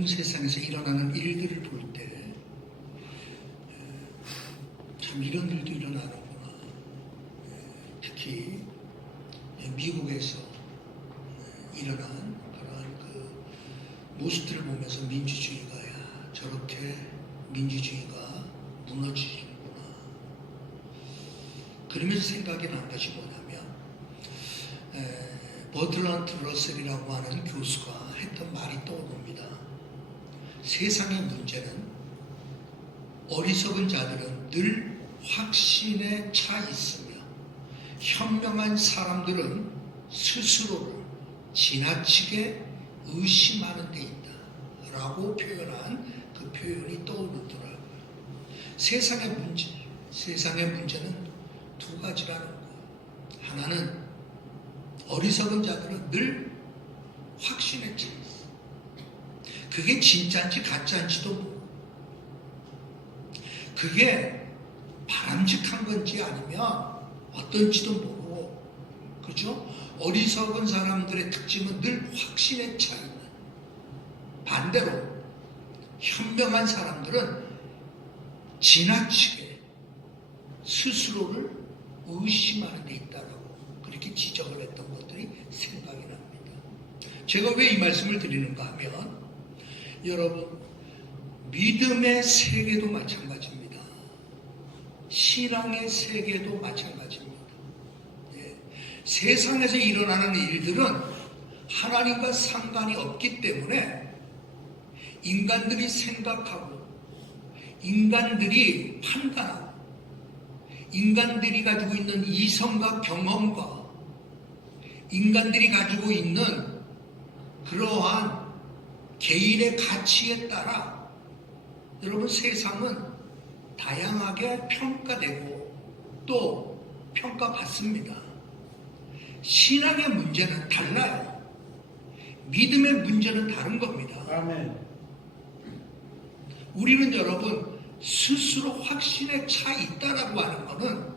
어두운 세상에서 일어나는 일들을 볼 때 참 이런 일도 일어나는구나. 특히 미국에서 일어난 그런 그 모습들을 보면서 민주주의가 저렇게 민주주의가 무너지는구나. 그러면서 생각이 난 것이 뭐냐면 버틀런트 러셀이라고 하는 교수가 했던 말이 떠오릅니다. 세상의 문제는 어리석은 자들은 늘 확신에 차 있으며 현명한 사람들은 스스로를 지나치게 의심하는 데 있다 라고 표현한 그 표현이 떠오르더라고요. 세상의 문제는 두 가지라는 거예요. 하나는 어리석은 자들은 늘 확신에 차 있어. 그게 진짜인지 가짜인지도 모르고, 그게 바람직한 건지 아니면 어떤지도 모르고, 그죠? 어리석은 사람들의 특징은 늘 확신에 차 있는. 반대로 현명한 사람들은 지나치게 스스로를 의심하는 데 있다라고 그렇게 지적을 했던 것들이 생각이 납니다. 제가 왜 이 말씀을 드리는가 하면, 여러분, 믿음의 세계도 마찬가지입니다. 신앙의 세계도 마찬가지입니다. 세상에서 일어나는 일들은 하나님과 상관이 없기 때문에 인간들이 생각하고, 인간들이 판단하고, 인간들이 가지고 있는 이성과 경험과 인간들이 가지고 있는 그러한 개인의 가치에 따라 여러분 세상은 다양하게 평가되고 또 평가받습니다. 신앙의 문제는 달라요. 믿음의 문제는 다른 겁니다. 아멘. 우리는 여러분 스스로 확신에 차 있다라고 하는 것은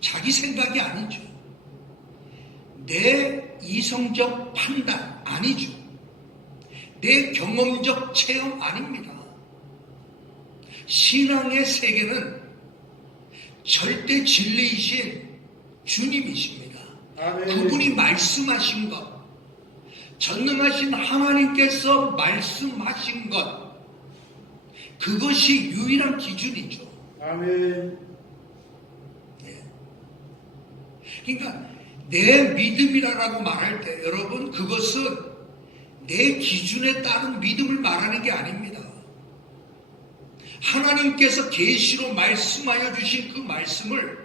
자기 생각이 아니죠. 내 이성적 판단 아니죠. 내 경험적 체험 아닙니다. 신앙의 세계는 절대 진리이신 주님이십니다. 아멘. 그분이 말씀하신 것, 전능하신 하나님께서 말씀하신 것, 그것이 유일한 기준이죠. 아멘. 네. 그러니까 내 믿음이라고 말할 때 여러분 그것은 내 기준에 따른 믿음을 말하는 게 아닙니다. 하나님께서 계시로 말씀하여 주신 그 말씀을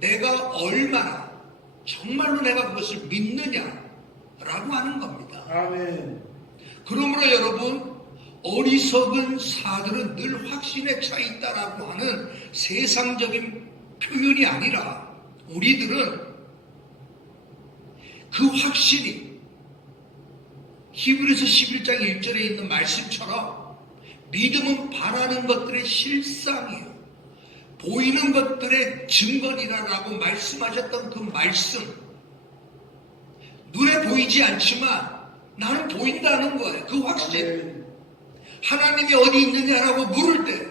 내가 얼마나 정말로 내가 그것을 믿느냐라고 하는 겁니다. 아멘. 그러므로 여러분 어리석은 사들은 늘 확신에 차 있다라고 하는 세상적인 표현이 아니라 우리들은 그 확신이 히브리서 11장 1절에 있는 말씀처럼 믿음은 바라는 것들의 실상이에요. 보이는 것들의 증거니라라고 말씀하셨던 그 말씀, 눈에 보이지 않지만 나는 보인다는 거예요. 그 확신. 아멘. 하나님이 어디 있느냐라고 물을 때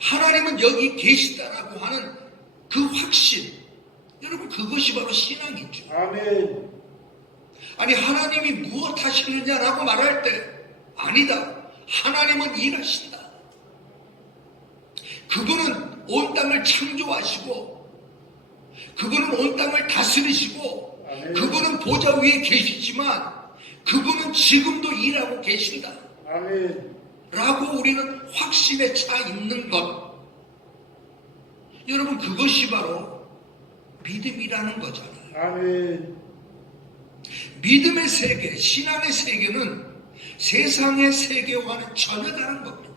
하나님은 여기 계시다라고 하는 그 확신, 여러분 그것이 바로 신앙이죠. 아멘. 아니 하나님이 무엇 하시느냐라고 말할 때 아니다. 하나님은 일하신다. 그분은 온 땅을 창조하시고 그분은 온 땅을 다스리시고 아멘. 그분은 보좌 위에 계시지만 그분은 지금도 일하고 계신다. 아멘. 라고 우리는 확신에 차 있는 것. 여러분 그것이 바로 믿음이라는 거잖아요. 아멘. 믿음의 세계, 신앙의 세계는 세상의 세계와는 전혀 다른 겁니다.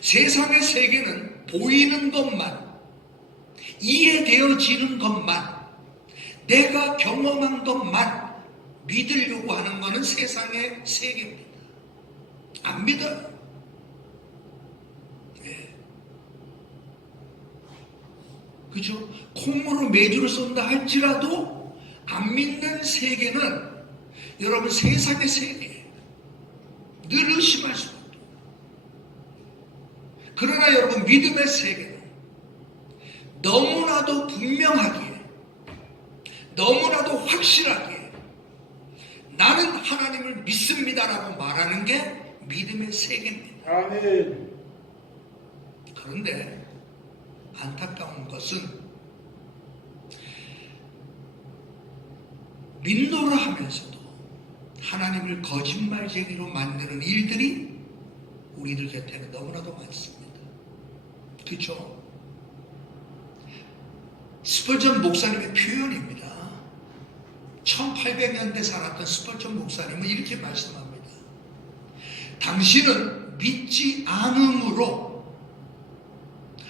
세상의 세계는 보이는 것만, 이해되어지는 것만, 내가 경험한 것만 믿으려고 하는 것은 세상의 세계입니다. 안 믿어요. 네. 그죠? 콩으로 매주를 쏜다 할지라도 안 믿는 세계는 여러분 세상의 세계예요. 늘 의심할 수밖에 없어요. 그러나 여러분, 믿음의 세계는 너무나도 분명하기에, 너무나도 확실하기에 나는 하나님을 믿습니다라고 말하는 게 믿음의 세계입니다. 아멘. 그런데 안타까운 것은 믿노라 하면서도 하나님을 거짓말쟁이로 만드는 일들이 우리들 곁에는 너무나도 많습니다. 그렇죠? 스펄전 목사님의 표현입니다. 1800년대 살았던 스펄전 목사님은 이렇게 말씀합니다. 당신은 믿지 않음으로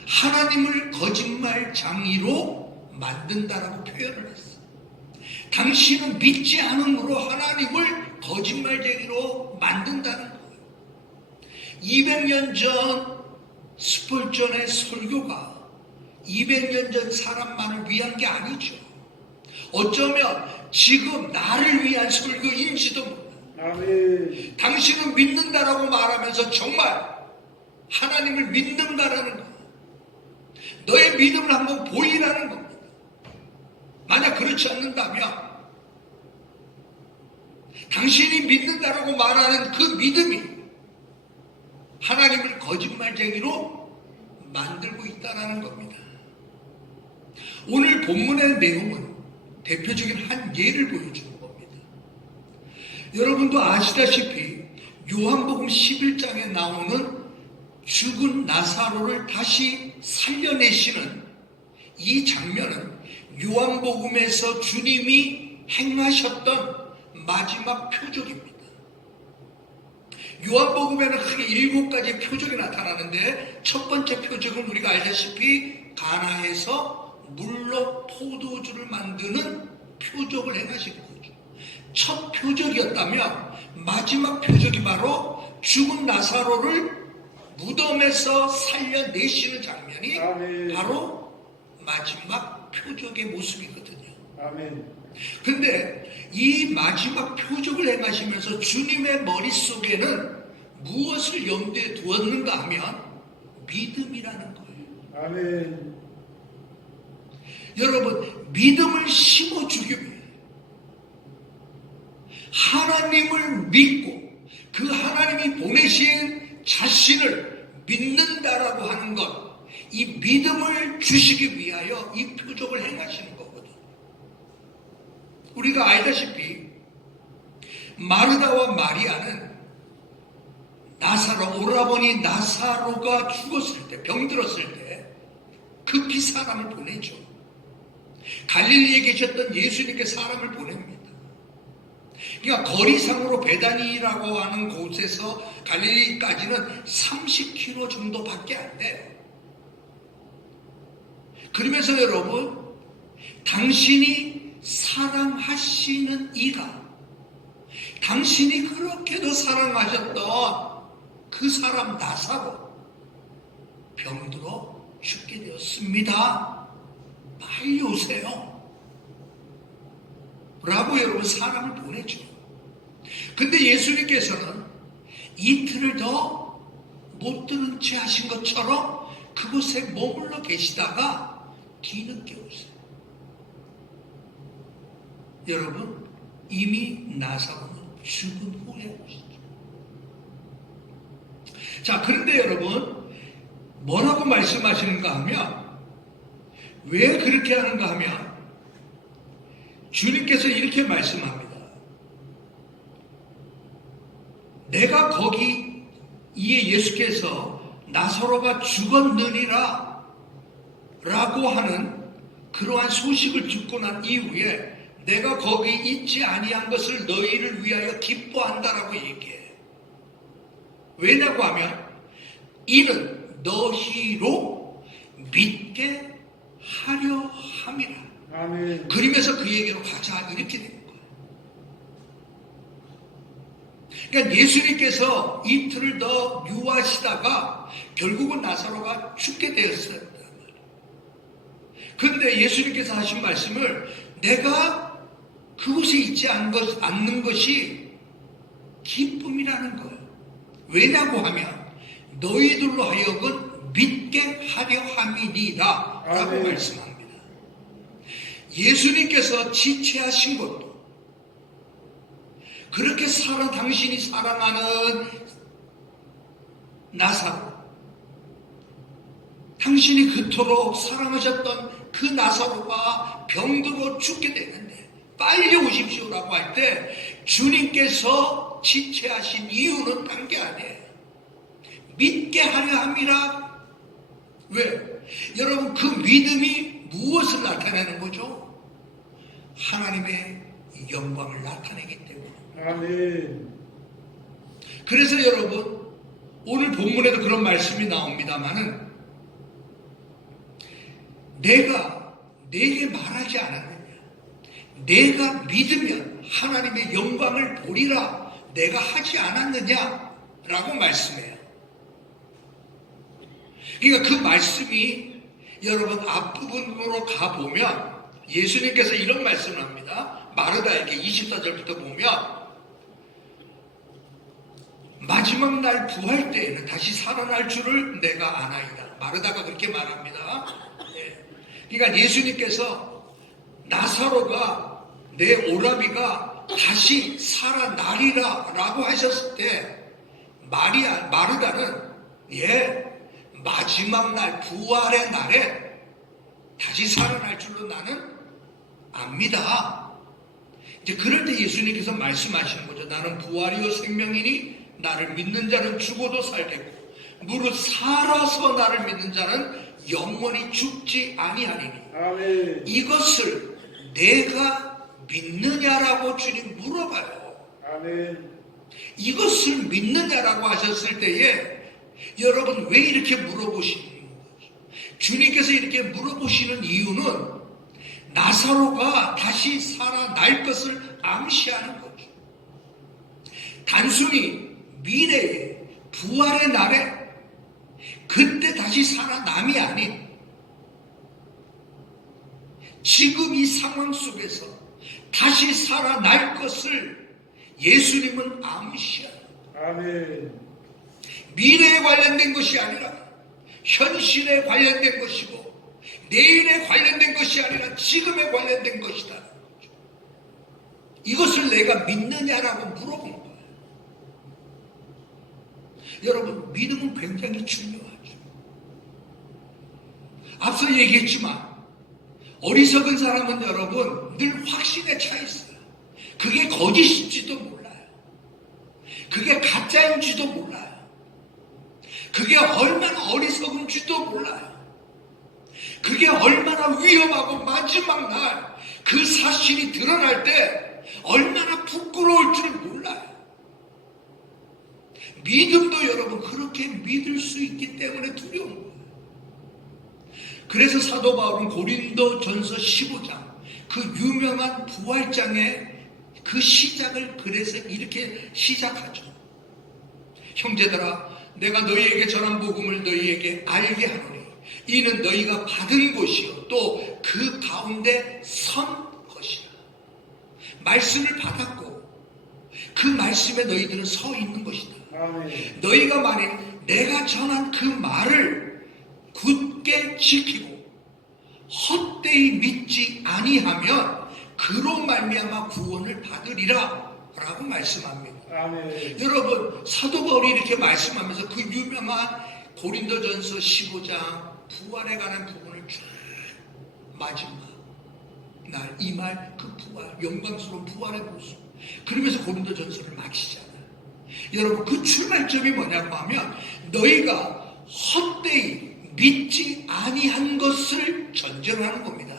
하나님을 거짓말장이로 만든다라고 표현을 했어요. 당신은 믿지 않음으로 하나님을 거짓말쟁이로 만든다는 거예요. 200년 전 스펄전의 설교가 200년 전 사람만을 위한 게 아니죠. 어쩌면 지금 나를 위한 설교인지도 몰라요. 아멘. 당신은 믿는다라고 말하면서 정말 하나님을 믿는가라는 거예요. 너의 믿음을 한번 보이라는 겁니다. 만약 그렇지 않는다면 당신이 믿는다라고 말하는 그 믿음이 하나님을 거짓말쟁이로 만들고 있다는 겁니다. 오늘 본문의 내용은 대표적인 한 예를 보여주는 겁니다. 여러분도 아시다시피 요한복음 11장에 나오는 죽은 나사로를 다시 살려내시는 이 장면은 요한복음에서 주님이 행하셨던 마지막 표적입니다. 요한복음에는 크게 7가지 표적이 나타나는데 첫 번째 표적은 우리가 알다시피 가나에서 물로 포도주를 만드는 표적을 행하신 거죠. 첫 표적이었다면 마지막 표적이 바로 죽은 나사로를 무덤에서 살려내시는 장면이 아멘. 바로 마지막 표적의 모습이거든요. 아멘. 근데 이 마지막 표적을 행하시면서 주님의 머릿속에는 무엇을 염두에 두었는가 하면 믿음이라는 거예요. 아멘. 여러분, 믿음을 심어주기 위해 하나님을 믿고 그 하나님이 보내신 자신을 믿는다라고 하는 것, 이 믿음을 주시기 위하여 이 표적을 행하시는 거거든요. 우리가 알다시피 마르다와 마리아는 나사로, 오라버니 나사로가 죽었을 때, 병들었을 때 급히 사람을 보내죠. 갈릴리에 계셨던 예수님께 사람을 보냅니다. 그러니까 거리상으로 베다니라고 하는 곳에서 갈릴리까지는 30km 정도밖에 안 돼요. 그러면서 여러분, 당신이 사랑하시는 이가, 당신이 그렇게도 사랑하셨던 그 사람 나사로 병들어 죽게 되었습니다. 빨리 오세요. 라고 여러분 사람을 보내죠. 근데 예수님께서는 이틀을 더 못 들은 채 하신 것처럼 그곳에 머물러 계시다가 뒤늦게 오세요. 여러분, 이미 나사로는 죽은 후에 오시죠. 자, 그런데 여러분, 뭐라고 말씀하시는가 하면, 왜 그렇게 하는가 하면, 주님께서 이렇게 말씀합니다. 내가 거기, 이에 예수께서 나사로가 죽었느니라 라고 하는 그러한 소식을 듣고 난 이후에 내가 거기 있지 아니한 것을 너희를 위하여 기뻐한다라고 얘기해. 왜냐고 하면 이는 너희로 믿게 하려 함이라. 아멘. 그러면서 그에게로 가자 이렇게 된 거예요. 그러니까 예수님께서 이틀을 더 유하시다가 결국은 나사로가 죽게 되었어요. 그런데 예수님께서 하신 말씀을 내가 그곳에 있지 않는 것이 기쁨이라는 거예요. 왜냐고 하면 너희들로 하여금 믿게 하려 함이니라 라고 아멘. 말씀합니다. 예수님께서 지체하신 것도 그렇게 당신이 사랑하는 나사로, 당신이 그토록 사랑하셨던 그 나사로가 병들어 죽게 되는데 빨리 오십시오라고 할 때 주님께서 지체하신 이유는 딴 게 아니에요. 믿게 하려 함이라. 왜? 여러분, 그 믿음이 무엇을 나타내는 거죠? 하나님의 영광을 나타내기 때문에. 아멘. 그래서 여러분, 오늘 본문에도 그런 말씀이 나옵니다마는 내가 내게 말하지 않았느냐, 내가 믿으면 하나님의 영광을 보리라 내가 하지 않았느냐라고 말씀해요. 그러니까 그 말씀이 여러분 앞부분으로 가보면 예수님께서 이런 말씀을 합니다. 마르다에게 24절부터 보면 마지막 날 부활 때에는 다시 살아날 줄을 내가 아나이다. 마르다가 그렇게 말합니다. 그러니까 예수님께서 나사로가 내 오라비가 다시 살아나리라 라고 하셨을 때 마르다는 마지막 날 부활의 날에 다시 살아날 줄로 나는 압니다. 이제 그럴 때 예수님께서 말씀하시는 거죠. 나는 부활이요 생명이니 나를 믿는 자는 죽어도 살겠고 무릇 살아서 나를 믿는 자는 영원히 죽지 아니하리니. 아멘. 이것을 내가 믿느냐라고 주님 물어봐요. 아멘. 이것을 믿느냐라고 하셨을 때에 여러분 왜 이렇게 물어보시는 거죠? 주님께서 이렇게 물어보시는 이유는 나사로가 다시 살아날 것을 암시하는 거죠. 단순히 미래의 부활의 날에 그때 다시 살아남이 아닌 지금 이 상황 속에서 다시 살아날 것을 예수님은 암시하는 거예요. 아멘. 미래에 관련된 것이 아니라 현실에 관련된 것이고 내일에 관련된 것이 아니라 지금에 관련된 것이다. 이것을 내가 믿느냐라고 물어본 거예요. 여러분, 믿음은 굉장히 중요하죠. 앞서 얘기했지만 어리석은 사람은 여러분 늘 확신에 차 있어요. 그게 거짓인지도 몰라요. 그게 가짜인지도 몰라요. 그게 얼마나 어리석은지도 몰라요. 그게 얼마나 위험하고 마지막 날 그 사실이 드러날 때 얼마나 부끄러울 줄 몰라요. 믿음도 여러분 그렇게 믿을 수 있기 때문에 두려운 거예요. 그래서 사도 바울은 고린도전서 15장 그 유명한 부활장의 그 시작을 그래서 이렇게 시작하죠. 형제들아, 내가 너희에게 전한 복음을 너희에게 알게 하노니 이는 너희가 받은 것이요 또 그 가운데 선 것이라. 말씀을 받았고 그 말씀에 너희들은 서 있는 것이다. 아멘. 너희가 만일 내가 전한 그 말을 굳게 지키고 헛되이 믿지 아니하면 그로 말미암아 구원을 받으리라 라고 말씀합니다. 아멘. 여러분, 사도 바울이 이렇게 말씀하면서 그 유명한 고린도전서 15장 부활에 관한 부분을 쫙 마지막 날 이 말 그 부활, 영광스러운 부활의 모습 그러면서 고린도전서를 마치잖아요. 여러분, 그 출발점이 뭐냐고 하면 너희가 헛되이 믿지 아니한 것을 전제로 하는 겁니다.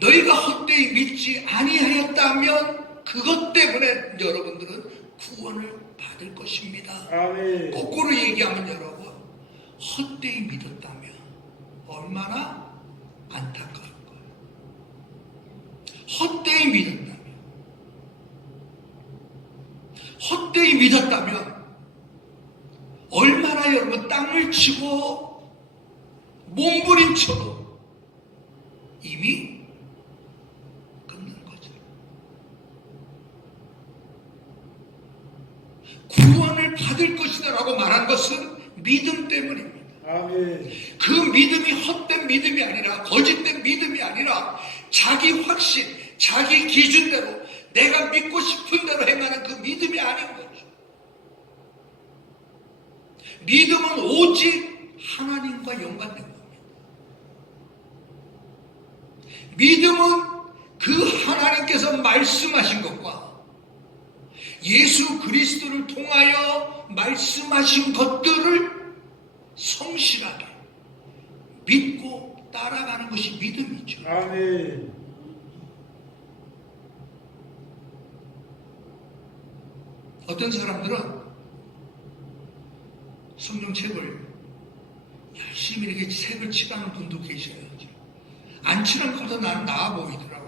너희가 헛되이 믿지 아니하였다면 그것 때문에 여러분들은 구원을 받을 것입니다. 아멘. 거꾸로 얘기하면 여러분, 헛되이 믿었다면 얼마나 안타까울 거예요. 헛되이 믿었다면 얼마나 여러분 땅을 치고 몸부림쳐도 이미 끝난 거죠. 구원을 받을 것이다 라고 말한 것은 믿음 때문입니다. 아멘. 그 믿음이 헛된 믿음이 아니라 거짓된 믿음이 아니라 자기 확신, 자기 기준대로 내가 믿고 싶은 대로 행하는 그 믿음이 아닌 거죠. 믿음은 오직 하나님과 연관된 겁니다. 믿음은 그 하나님께서 말씀하신 것과 예수 그리스도를 통하여 말씀하신 것들을 성실하게 믿고 따라가는 것이 믿음이죠. 아멘. 어떤 사람들은 성경책을 열심히 이렇게 책을 칠하는 분도 계셔요. 안 칠한 것보다 나는 나아 보이더라고요.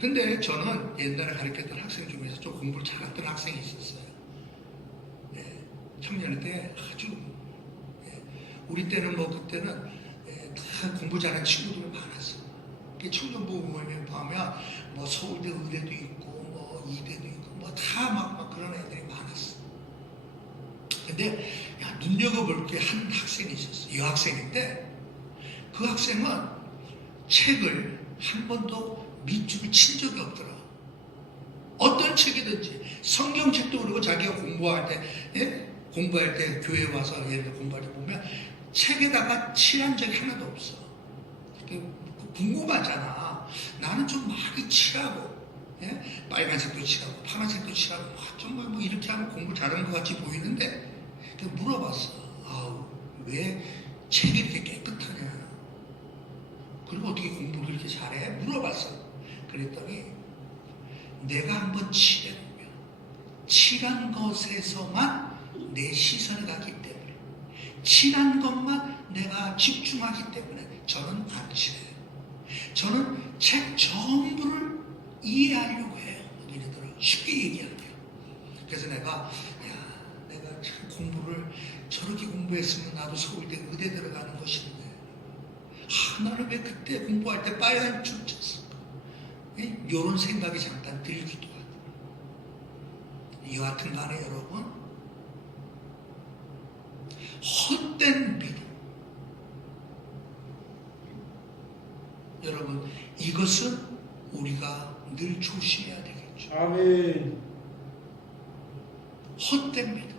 근데 저는 옛날에 가르쳤던 학생 중에서 좀 공부를 잘했던 학생이 있었어요. 네, 청년 때 아주 우리 때는 뭐 그때는 다 공부 잘하는 친구들이 많았어. 청년부 모임에 보면 뭐 서울대 의대도 있고 뭐 이대도 있고 뭐 다 막 그런 애들이 많았어. 근데 눈여겨볼 게 한 학생이 있었어. 여학생인데 그 학생은 책을 한 번도 밑줄을 친 적이 없더라. 어떤 책이든지 성경책도 그리고 자기가 공부할 때 교회 와서 예를 들어 공부할 때 보면 책에다가 칠한 적이 하나도 없어. 궁금하잖아. 나는 좀 많이 칠하고 빨간색도 칠하고 파란색도 칠하고 정말 뭐 이렇게 하면 공부 잘하는 것 같이 보이는데 물어봤어. 아우 왜 책이 이렇게 깨끗하냐. 그리고 어떻게 공부를 이렇게 잘해? 물어봤어. 그랬더니 내가 한번 칠해보면 칠한 것에서만 내 시선이 가기 때문에 칠한 것만 내가 집중하기 때문에 저는 안 칠해요. 저는 책 전부를 이해하려고 해요. 이러더라고요. 쉽게 얘기할게요. 그래서 내가 참 공부를 저렇게 공부했으면 나도 서울대 의대 들어가는 것인데 나는 왜 그때 공부할 때 빨간 줄 쳤을까? 이런 생각이 잠깐 들기도 하더라고요. 여하튼 간에 여러분, 헛된 믿음, 여러분 이것은 우리가 늘 조심해야 되겠죠. 아멘. 헛된 믿음,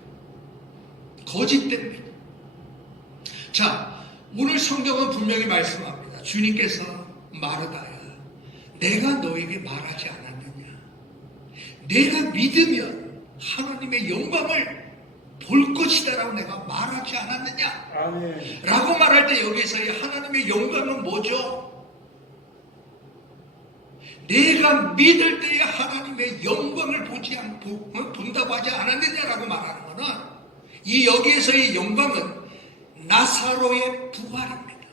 거짓된 믿음. 자, 오늘 성경은 분명히 말씀합니다. 주님께서 마르다야, 내가 너에게 말하지 않았느냐? 내가 믿으면 하나님의 영광을 볼 것이다 라고 내가 말하지 않았느냐? 아멘. 라고 말할 때 여기서의 하나님의 영광은 뭐죠? 내가 믿을 때에 하나님의 영광을 본다고 하지 않았느냐라고 말하는 것은 이 여기에서의 영광은 나사로의 부활입니다.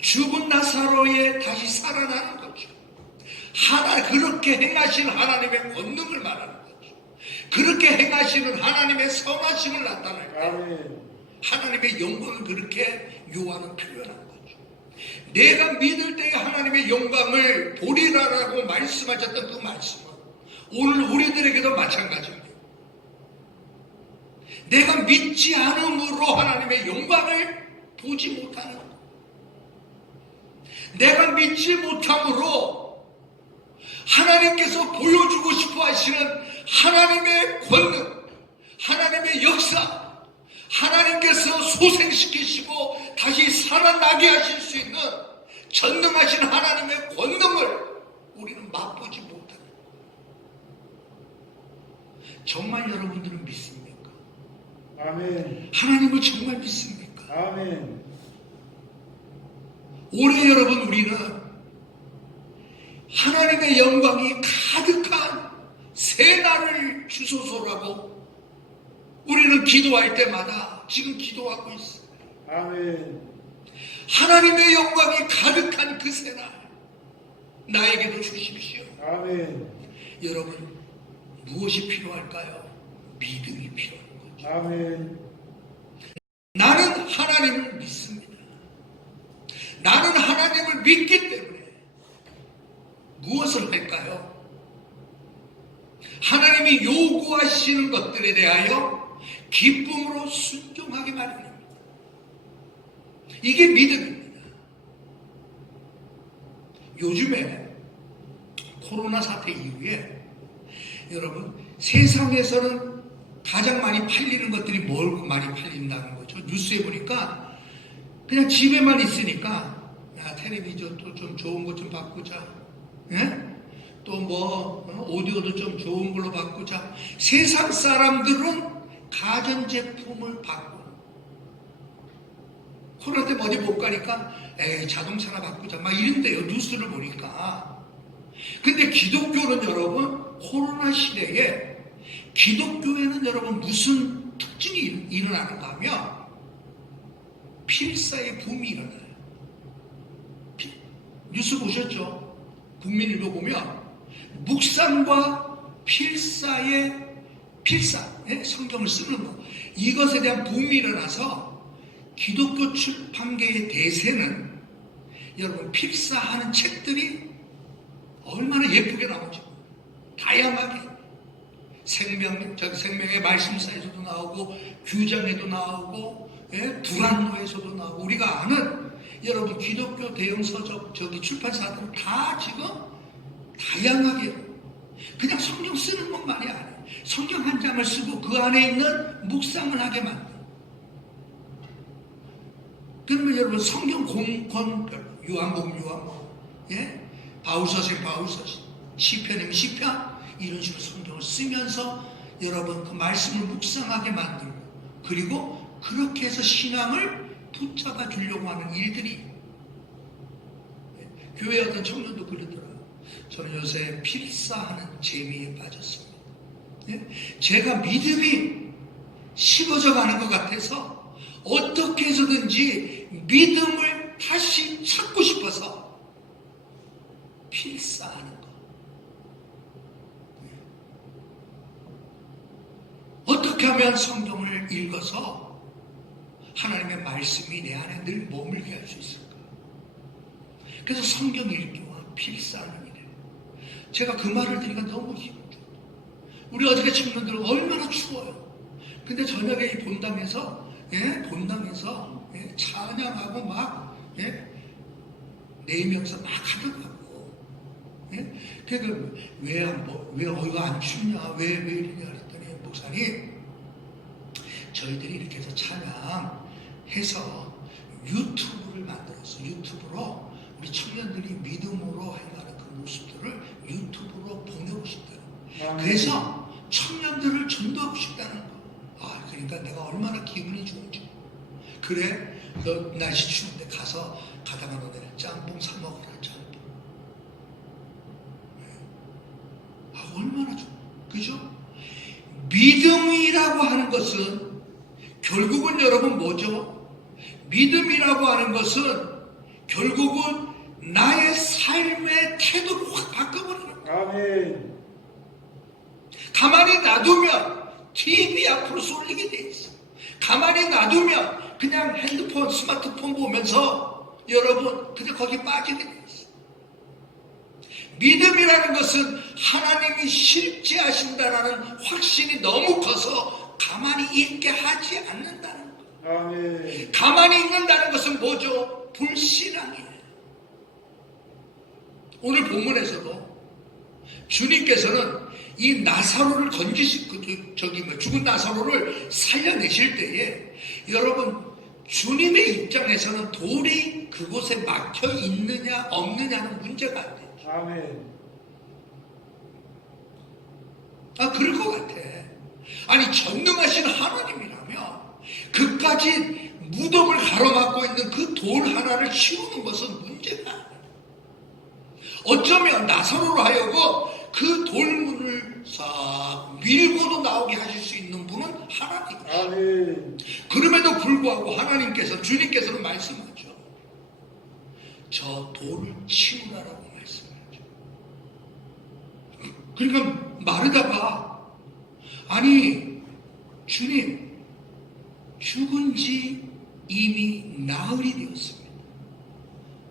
죽은 나사로의 다시 살아나는 거죠. 그렇게 행하신 하나님의 권능을 말하는 거죠. 그렇게 행하시는 하나님의 선하심을 나타낼 때 아멘. 하나님의 영광을 그렇게 요한은 표현한 거죠. 내가 믿을 때에 하나님의 영광을 보리라라고 말씀하셨던 그 말씀은 오늘 우리들에게도 마찬가지입니다. 내가 믿지 않음으로 하나님의 영광을 보지 못하는 것. 내가 믿지 못함으로 하나님께서 보여주고 싶어 하시는 하나님의 권능, 하나님의 역사, 하나님께서 소생시키시고 다시 살아나게 하실 수 있는 전능하신 하나님의 권능을 우리는 맛보지 못합니다. 정말 여러분들은 믿습니까? 아멘. 하나님을 정말 믿습니까? 아멘. 올해 여러분 우리는 하나님의 영광이 가득한 새 날을 주소서라고 우리는 기도할 때마다 지금 기도하고 있어요. 아멘. 하나님의 영광이 가득한 그 새 날 나에게도 주십시오. 아멘. 여러분 무엇이 필요할까요? 믿음이 필요한 거죠. 아멘. 나는 하나님을 믿습니다. 나는 하나님을 믿기 때문에 무엇을 할까요? 하나님이 요구하시는 것들에 대하여 기쁨으로 순종하기 마련입니다. 이게 믿음입니다. 요즘에 코로나 사태 이후에 여러분 세상에서는 가장 많이 팔리는 것들이 뭘 많이 팔린다는 거죠. 뉴스에 보니까 그냥 집에만 있으니까 야 텔레비전 또 좀 좋은 것 좀 바꾸자. 예? 또 뭐 오디오도 좀 좋은 걸로 바꾸자. 세상 사람들은 가전제품을 바꾸고 코로나 때문에 어디 못 가니까 에이 자동차나 바꾸자 막 이런데요. 뉴스를 보니까. 근데 기독교는 여러분 코로나 시대에 기독교에는 여러분 무슨 특징이 일어나는가 하면 필사의 붐이 일어나요. 뉴스 보셨죠? 국민일보 보면 묵상과 필사의 성경을 쓰는 것 이것에 대한 붐이 일어나서 기독교 출판계의 대세는 여러분 필사하는 책들이 얼마나 예쁘게 나오죠. 다양하게 생명의 말씀사에서도 나오고 규장에도 나오고 불안노에서도 나오고 우리가 아는 여러분 기독교 대형 서적 출판사들은 다 지금 다양하게 그냥 성경 쓰는 것만이 아니에요. 성경 한 장을 쓰고 그 안에 있는 묵상을 하게 만들어요. 그러면 여러분 성경 공권별로 요한복음 바울 서신 시편이면 시편 이런 식으로 성경을 쓰면서 여러분 그 말씀을 묵상하게 만들고 그리고 그렇게 해서 신앙을 붙잡아 주려고 하는 일들이 교회 어떤 청년도 그러더라고요. 저는 요새 필사하는 재미에 빠졌습니다. 제가 믿음이 식어져 가는 것 같아서 어떻게 해서든지 믿음을 다시 찾고 싶어서 필사하는 것. 어떻게 하면 성경을 읽어서 하나님의 말씀이 내 안에 늘 머물게 할 수 있을까? 그래서 성경 읽기와 필사하는 일이에요. 제가 그 말을 드리니까 너무 힘들어요. 우리 어저께 친구들 얼마나 추워요. 근데 저녁에 이 본당에서 찬양하고 막 네 명이서 막 하더라고. 그러니까 왜 이거 안 춥냐? 왜 이러냐 그랬더니 목사님 저희들이 이렇게 해서 찬양해서 유튜브를 만들었어. 유튜브로 우리 청년들이 믿음으로 행하는 그 모습들을 유튜브로 보내고 싶다는 그래서 청년들을 전도하고 싶다는 거. 아 그러니까 내가 얼마나 기분이 좋은지. 그래 너 날씨 추운데 가다가 너네 짬뽕 사 먹으라. 짬뽕. 아 얼마나 좋아. 그죠? 믿음이라고 하는 것은 결국은 여러분 뭐죠? 믿음이라고 하는 것은 결국은 나의 삶의 태도를 확 바꿔버리는 거예요. 아멘. 가만히 놔두면 TV 앞으로 쏠리게 돼 있어. 가만히 놔두면 그냥 핸드폰, 스마트폰 보면서 여러분 그냥 거기 빠지게 돼 있어. 믿음이라는 것은 하나님이 실제하신다는 확신이 너무 커서 가만히 있게 하지 않는다는 거예요. 아멘. 가만히 있는다는 것은 뭐죠? 불신앙이에요. 오늘 본문에서도 주님께서는 이 나사로를 죽은 나사로를 살려내실 때에 여러분 주님의 입장에서는 돌이 그곳에 막혀 있느냐 없느냐는 문제가 안 돼요. 아멘. 그럴 것 같아. 아니 전능하신 하나님이라면 그까지 무덤을 가로막고 있는 그 돌 하나를 치우는 것은 문제가 아니에요. 어쩌면 나사로로 하여금 그 돌문을 싹 밀고도 나오게 하실 수 있는 분은 하나님이시죠. 아멘. 그럼에도 불구하고 주님께서는 말씀하죠. 저 돌을 치우라라고 말씀하죠. 그러니까 마르다가 아니 주님 죽은 지 이미 나흘이 되었습니다.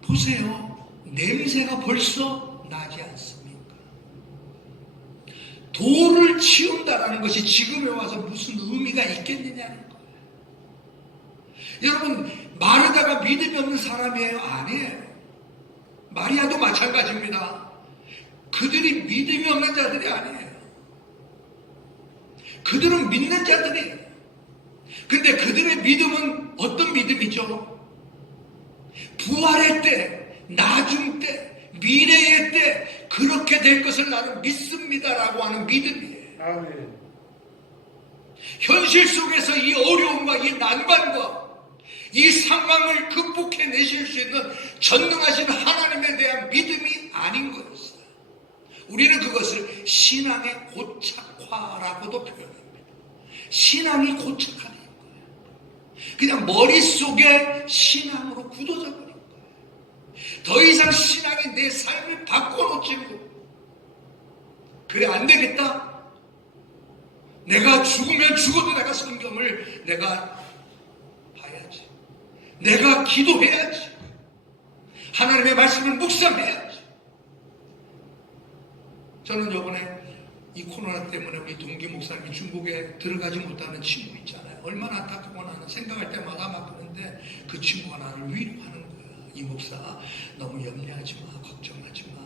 보세요. 냄새가 벌써 나지 않습니까? 돌을 치운다라는 것이 지금에 와서 무슨 의미가 있겠느냐는 거예요. 여러분, 마르다가 믿음이 없는 사람이에요? 아니에요. 마리아도 마찬가지입니다. 그들이 믿음이 없는 자들이 아니에요. 그들은 믿는 자들이에요. 근데 그들의 믿음은 어떤 믿음이죠? 부활의 때, 나중 때, 미래의 때 그렇게 될 것을 나는 믿습니다라고 하는 믿음이에요. 아멘. 현실 속에서 이 어려움과 이 난관과 이 상황을 극복해내실 수 있는 전능하신 하나님에 대한 믿음이 아닌 거였어요. 우리는 그것을 신앙의 고착화라고도 표현합니다. 신앙이 고착화된 거예요. 그냥 머릿속에 신앙으로 굳어져 버린 거예요. 더 이상 신앙이 내 삶을 바꿔놓지는 거예요. 그래, 안 되겠다. 내가 죽으면 죽어도 내가 성경을 내가 봐야지. 내가 기도해야지. 하나님의 말씀을 묵상해야지. 저는 이번에 이 코로나 때문에 우리 동기 목사님이 중국에 들어가지 못하는 친구 있잖아요. 얼마나 안타깝고 나는 생각할 때마다 막 그런데 그 친구가 나를 위로하는 거야. 이 목사 너무 염려하지 마. 걱정하지 마.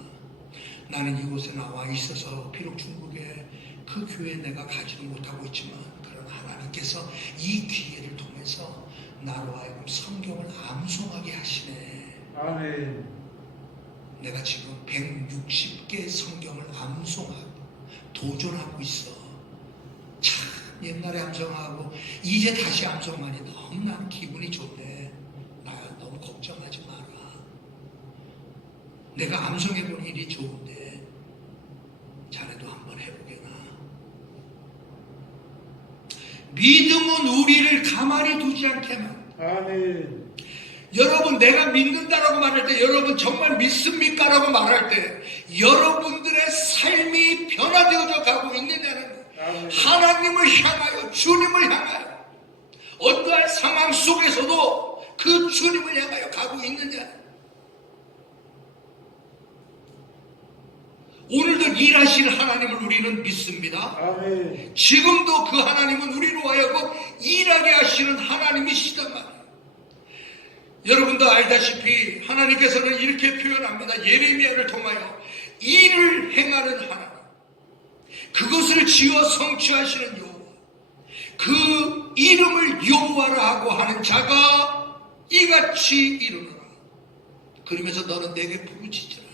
나는 이곳에 나와 있어서 비록 중국에 그 교회에 내가 가지는 못하고 있지만 그러나 하나님께서 이 기회를 통해서 나로 하여금 성경을 암송하게 하시네. 아멘. 내가 지금 160개의 성경을 암송하고 도전하고 있어. 참 옛날에 암송하고 이제 다시 암송하니 너무 나는 기분이 좋네. 나야 너무 걱정하지 마라. 내가 암송해본 일이 좋은데 자네도 한번 해보게나. 믿음은 우리를 가만히 두지 않게만. 아멘. 여러분, 내가 믿는다라고 말할 때, 여러분 정말 믿습니까? 라고 말할 때 여러분들의 삶이 변화되어져 가고 있느냐는 거예요. 아멘. 하나님을 향하여, 주님을 향하여 어떠한 상황 속에서도 그 주님을 향하여 가고 있느냐. 오늘도 일하시는 하나님을 우리는 믿습니다. 아멘. 지금도 그 하나님은 우리로 하여금 일하게 하시는 하나님이시단 말이에요. 여러분도 알다시피 하나님께서는 이렇게 표현합니다. 예레미야를 통하여 일을 행하는 하나님, 그것을 지어 성취하시는 여호와, 그 이름을 여호와라 하고 하는 자가 이같이 이르노라. 그러면서 너는 내게 부르짖으라.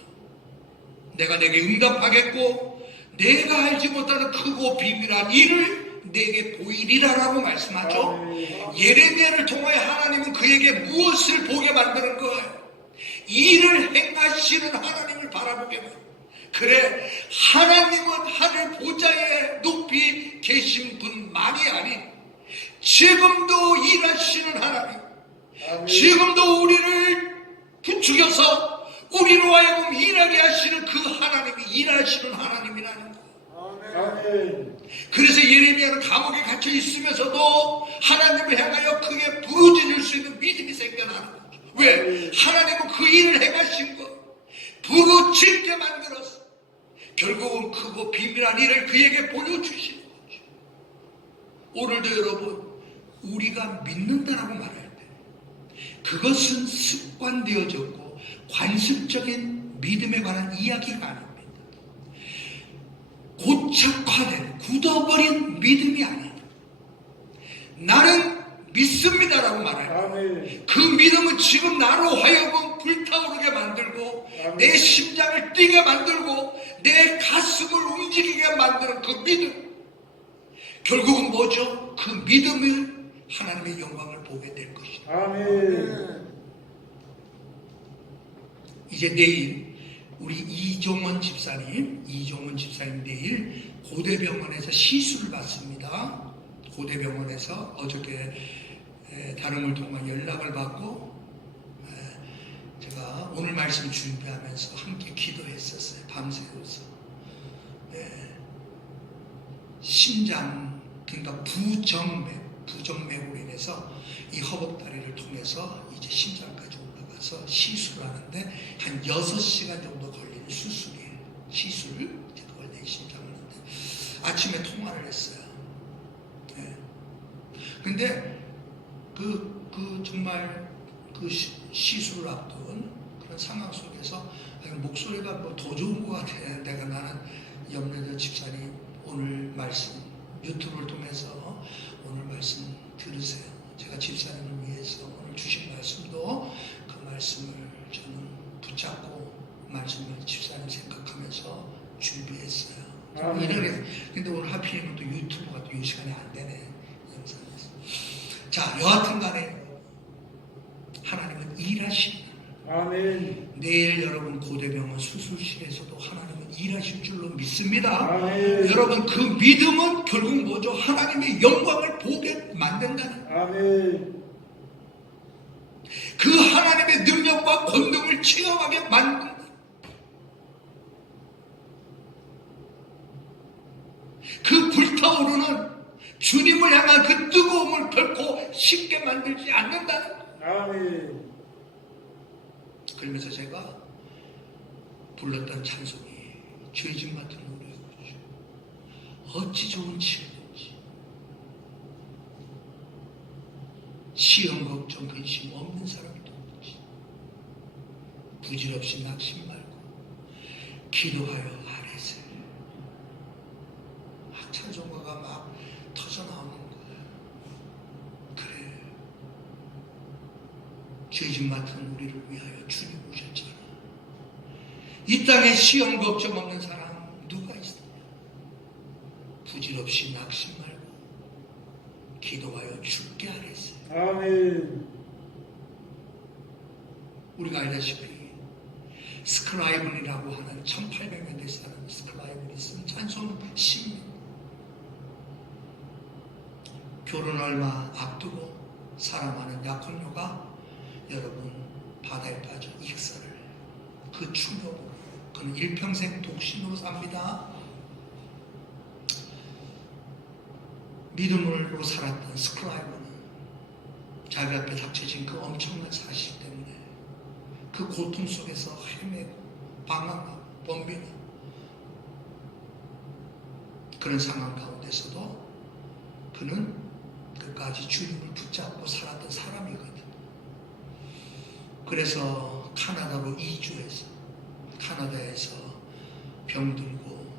내가 내게 응답하겠고 내가 알지 못하는 크고 비밀한 일을 내게 보이리라라고 말씀하죠. 아멘. 예레미야를 통하여 하나님은 그에게 무엇을 보게 만드는 거예요? 일을 행하시는 하나님을 바라보게 만드는. 그래, 하나님은 하늘 보좌에 높이 계신 분만이 아닌 지금도 일하시는 하나님, 아멘. 지금도 우리를 부추겨서 우리로 하여금 일하게 하시는 그 하나님이 일하시는 하나님이라는 거예요. 아멘. 그래서 예레미야는 감옥에 갇혀 있으면서도 하나님을 향하여 크게 부르짖을 수 있는 믿음이 생겨나는 거죠. 왜? 하나님은 그 일을 행하신 것, 부르짖게 만들어서 결국은 크고 비밀한 일을 그에게 보여주시는 거죠. 오늘도 여러분, 우리가 믿는다라고 말할 때 그것은 습관되어졌고 관습적인 믿음에 관한 이야기가 아닙니다. 고착화된, 굳어버린 믿음이 아니다. 나는 믿습니다라고 말할 때 아멘. 그 믿음은 지금 나로 하여금 불타오르게 만들고 아멘. 내 심장을 뛰게 만들고 내 가슴을 움직이게 만드는 그 믿음, 결국은 뭐죠? 그 믿음을 하나님의 영광을 보게 될 것이다. 아멘. 이제 내일 우리 이종원 집사님 내일 고대병원에서 시술을 받습니다. 고대병원에서 어저께 다름을 통한 연락을 받고 제가 오늘 말씀 준비하면서 함께 기도했었어요. 밤새워서. 심장, 그러니까 부정맥으로 인해서 이 허벅다리를 통해서 이제 심장까지 올라가서 시술을 하는데 한 6시간 정도 걸리는 수술이에요. 시술, 원래 심장을 하는데 아침에 통화를 했어요. 네. 근데 정말 시술을 앞둔 그런 상황 속에서 목소리가 뭐 더 좋은 것 같아. 내가 나는 염려대 집사님 오늘 말씀 유튜브를 통해서 오늘 말씀 들으세요. 제가 집사님을 위해서 오늘 주신 말씀도 그 말씀을 저는 붙잡고 말씀을 집사님 생각하면서 준비했어요. 근데 오늘 하필이면 또 유튜브가 또 이 시간에 안 되네. 영상에서. 자, 여하튼 간에 하나님은 일하십니다. 아멘. 내일 여러분 고대병원 수술실에서도 하나님은 일하실 줄로 믿습니다. 아멘. 여러분 그 믿음은 결국 뭐죠? 하나님의 영광을 보게 만든다는 아멘. 그 하나님의 능력과 권능을 체험하게 만든다. 그 불타오르는 주님을 향한 그 뜨거움을 결코 쉽게 만들지 않는다는 아멘. 그러면서 제가 불렀던 찬송이 죄짐 같은 우리의 구주 어찌 좋은 치유인지 시험 걱정 근심 없는 사람도 없지 부질없이 낙심 말고 기도하여 아뢰세 막 찬송가가 막 터져나오는 거야. 그래 죄짐 맡은 우리를 위하여 주님 오셨잖아. 이 땅에 시험 걱정 없는 사람 누가 있느냐? 부질없이 낙심 말고 기도하여 죽게 하랬어요. 아멘. 우리가 알다시피 스크라이븐이라고 하는 1800년대 사람 스크라이븐이 쓴 찬송 시입니다. 결혼 얼마 앞두고 사랑하는 약혼녀가 여러분 바다에 빠져 익사를 그 충격으로 그는 일평생 독신으로 삽니다. 믿음으로 살았던 스크라이브는 자기 앞에 닥쳐진 그 엄청난 사실 때문에 그 고통 속에서 헤매고 방황하고 번비는 그런 상황 가운데서도 그는 끝까지 주님을 붙잡고 살았던 사람이거든. 그래서 카나다로 이주해서 카나다에서 병들고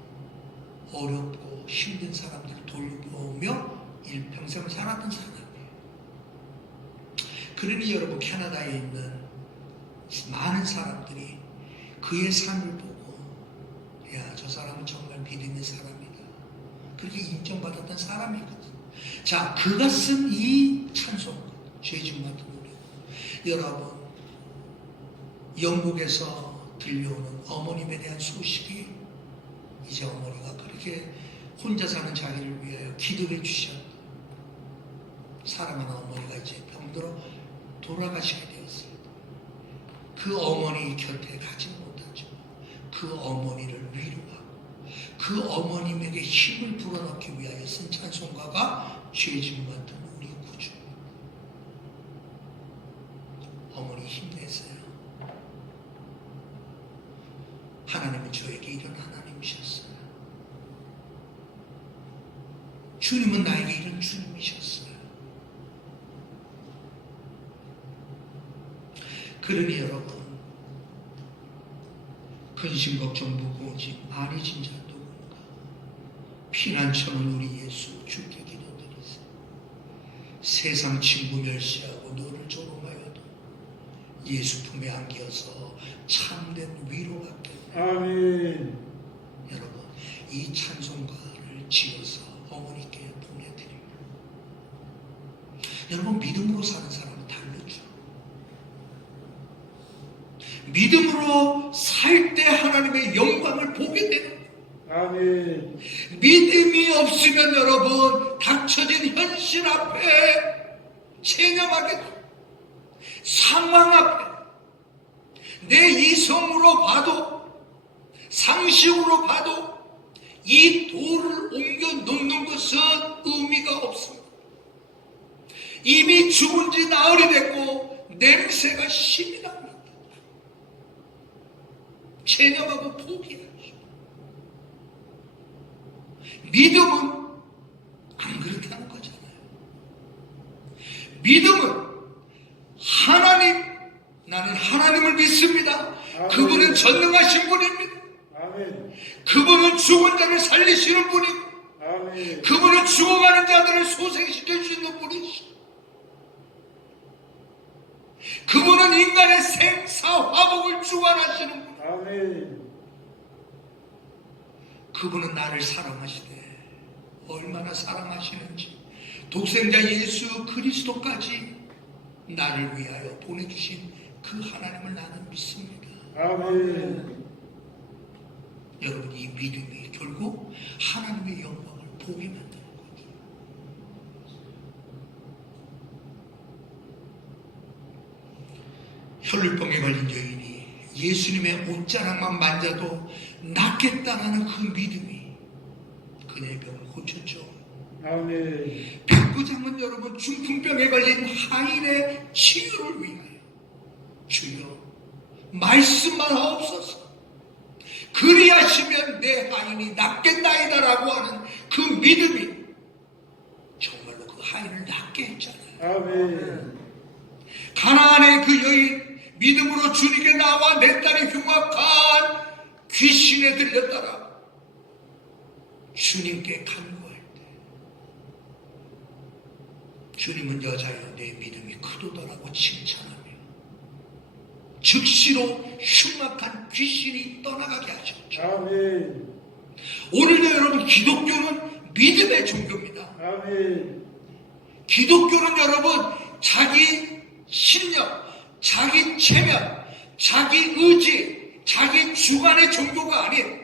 어렵고 힘든 사람들 돌보며 일평생을 살았던 사람이에요. 그러니 여러분 캐나다에 있는 많은 사람들이 그의 삶을 보고 야, 저 사람은 정말 믿음의 사람이다. 그렇게 인정받았던 사람이거든. 자, 그가 쓴 이 찬송 죄짐 같은 노래 여러분 영국에서 들려오는 어머님에 대한 소식이 이제 어머니가 그렇게 혼자 사는 자기를 위하여 기도해 주셨다. 사랑하는 어머니가 이제 병들어 돌아가시게 되었습니다. 그 어머니 곁에 가지 못하죠. 그 어머니를 위로하고 그 어머님에게 힘을 불어넣기 위하여 쓴 찬송가가 죄짐 같은 우리 구주. 어머니 힘내세요. 하나님은 저에게 이런 하나님이셨어요. 주님은 나에게 이런 주님이셨어요. 그러니 여러분 근심 걱정 무거운 짐 많이 진 자 누군가 피난처는 우리 예수 주께 기도드리세요. 세상 친구 멸시하고 너를 조롱하여도 예수 품에 안겨서 참된 위로받게 아멘. 여러분 이 찬송가를 지어서 어머니께 보내드립니다. 여러분 믿음으로 사는 사람은 다르죠. 믿음으로 살 때 하나님의 영광을 보게 되는 아멘. 믿음이 없으면 여러분 닥쳐진 현실 앞에 체념하게 됩니다. 상황 앞에 내 이성으로 봐도 상식으로 봐도 이 돌을 옮겨 놓는 것은 의미가 없습니다. 이미 죽은 지 나흘이 됐고 냄새가 심이 납니다. 체념하고 포기하죠. 믿음은 안 그렇다는 거잖아요. 믿음은 나는 하나님을 믿습니다. 그분은 전능하신 분입니다. 아멘. 그분은 죽은 자를 살리시는 분이고, 아멘. 그분은 죽어가는 자들을 소생시킬 수 있는 분이시고, 그분은 인간의 생사화복을 주관하시는 분. 아멘. 그분은 나를 사랑하시되 얼마나 사랑하시는지 독생자 예수 그리스도까지 나를 위하여 보내주신 그 하나님을 나는 믿습니다. 아멘. 여러분, 이 믿음이 결국 하나님의 영광을 보게 만드는 거죠. 혈루병에 걸린 여인이 예수님의 옷자락만 만져도 낫겠다라는 그 믿음이 그녀의 병을 고쳤죠. 아멘. 백부장은 여러분 중풍병에 걸린 하인의 치유를 위하여 주여 말씀만 하옵소서, 그리하시면 내 하인이 낫겠나이다라고 하는 그 믿음이 정말로 그 하인을 낫게 했잖아요. 아멘. 가나안의 그 여인 믿음으로 주님께 나와 내 딸이 흉악한 귀신에 들렸다라 주님께 간구할 때 주님은 여자여 내 믿음이 크도다라고 칭찬하며 즉시로 흉악한 귀신이 떠나가게 하셨죠. 아멘. 오늘도 여러분 기독교는 믿음의 종교입니다. 아멘. 기독교는 여러분 자기 신념, 자기 체면, 자기 의지, 자기 주관의 종교가 아닌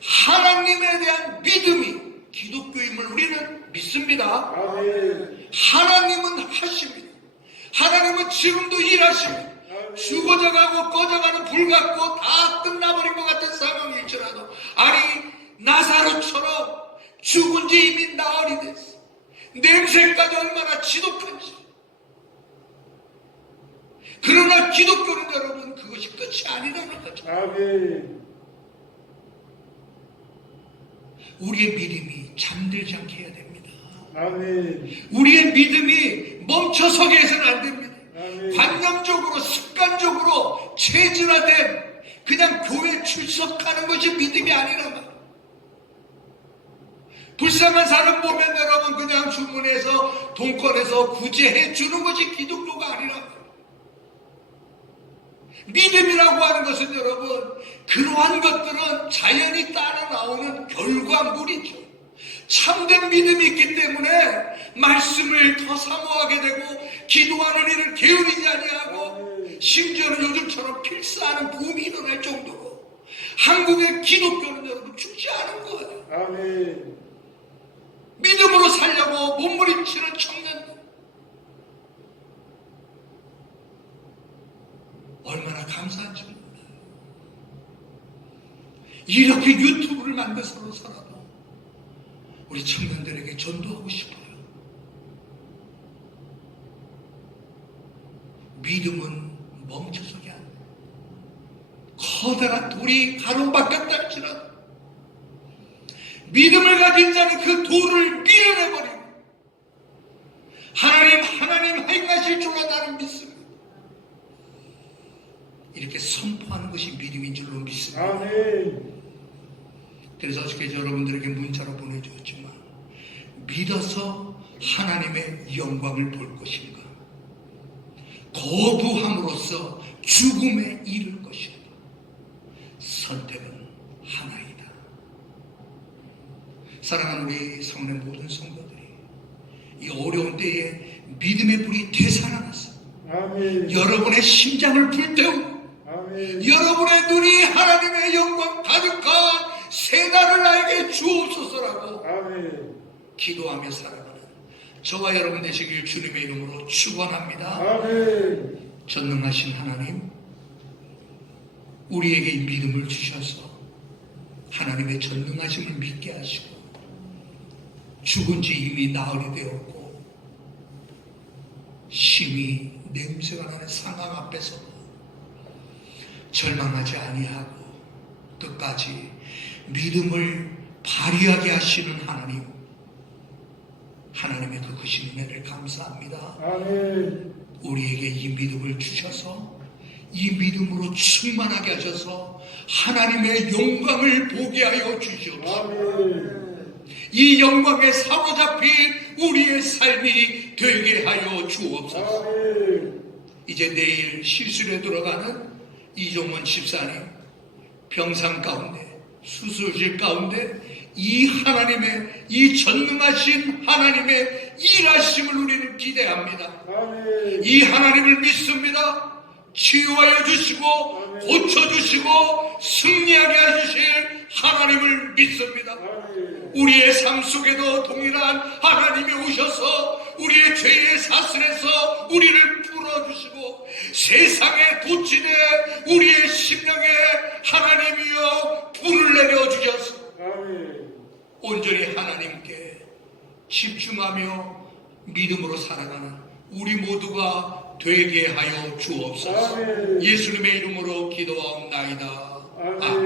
하나님에 대한 믿음이 기독교임을 우리는 믿습니다. 아멘. 하나님은 하십니다. 하나님은 지금도 일하십니다. 죽어져가고 꺼져가는 불 같고 다 끝나버린 것 같은 상황일지라도, 아니 나사로처럼 죽은 지 이미 나흘이 됐어. 냄새까지 얼마나 지독한지. 그러나 기독교는 여러분 그것이 끝이 아니라는 거죠. 아멘. 우리의 믿음이 잠들지 않게 해야 됩니다. 아멘. 우리의 믿음이 멈춰서게 해서는 안 됩니다. 아멘. 관념적으로 습관적으로 체질화된 그냥 교회 출석하는 것이 믿음이 아니란 말이에요. 불쌍한 사람 보면 여러분 그냥 주문해서 돈권에서 구제해 주는 것이 기독교가 아니란 말이에요. 믿음이라고 하는 것은 여러분 그러한 것들은 자연히 따라 나오는 결과물이죠. 참된 믿음이 있기 때문에 말씀을 더 사모하게 되고 기도하는 일을 게으르지 아니하고 심지어는 요즘처럼 필사하는 붐이 일어날 정도로 한국의 기독교는 여러분 죽지 않은 거예요. 아멘. 믿음으로 살려고 몸부림치는 청년들 얼마나 감사한지 몰라요. 이렇게 유튜브를 만들어서라도 우리 청년들에게 전도하고 싶어요. 믿음은 멈춰서게 안 돼요. 커다란 돌이 가로막혔다 할지라도 믿음을 가진 자는 그 돌을 밀어내버리고 하나님 행하실 줄로 나는 믿습니다. 이렇게 선포하는 것이 믿음인 줄로 믿습니다. 아멘. 그래서 어저께 여러분들에게 문자로 보내주었지만 믿어서 하나님의 영광을 볼 것인가, 거부함으로써 죽음에 이를 것인가, 선택은 하나이다. 사랑하는 우리 성내 모든 성도들이 이 어려운 때에 믿음의 불이 되살아나서 아멘. 여러분의 심장을 불태우고 아멘. 여러분의 눈이 하나님의 영광 가득한 새 날을 나에게 주옵소서라고 아멘. 기도하며 살아가는 저와 여러분 되시길 주님의 이름으로 축원합니다. 아멘. 전능하신 하나님, 우리에게 이 믿음을 주셔서 하나님의 전능하심을 믿게 하시고 죽은 지 이미 나흘이 되었고 심히 냄새가 나는 상황 앞에서 절망하지 아니하고 끝까지 믿음을 발휘하게 하시는 하나님, 하나님의 그 크신 은혜를 감사합니다. 아멘. 우리에게 이 믿음을 주셔서 이 믿음으로 충만하게 하셔서 하나님의 영광을 보게 하여 주시옵소서. 아멘. 이 영광에 사로잡힌 우리의 삶이 되게 하여 주옵소서. 아멘. 이제 내일 시술에 들어가는 이종원 집사님 병상 가운데, 수술실 가운데 이 하나님의, 이 전능하신 하나님의 일하심을 우리는 기대합니다. 아멘. 이 하나님을 믿습니다. 치유하여 주시고 고쳐주시고 승리하게 해주실 하나님을 믿습니다. 아멘. 우리의 삶 속에도 동일한 하나님이 오셔서 우리의 죄의 사슬에서 우리를 풀어주시고 세상에 도취돼 우리의 심령에 하나님이여 불을 내려주셔서 아멘. 온전히 하나님께 집중하며 믿음으로 살아가는 우리 모두가 되게 하여 주옵소서. 아멘. 예수님의 이름으로 기도하옵나이다. 아멘. 아멘.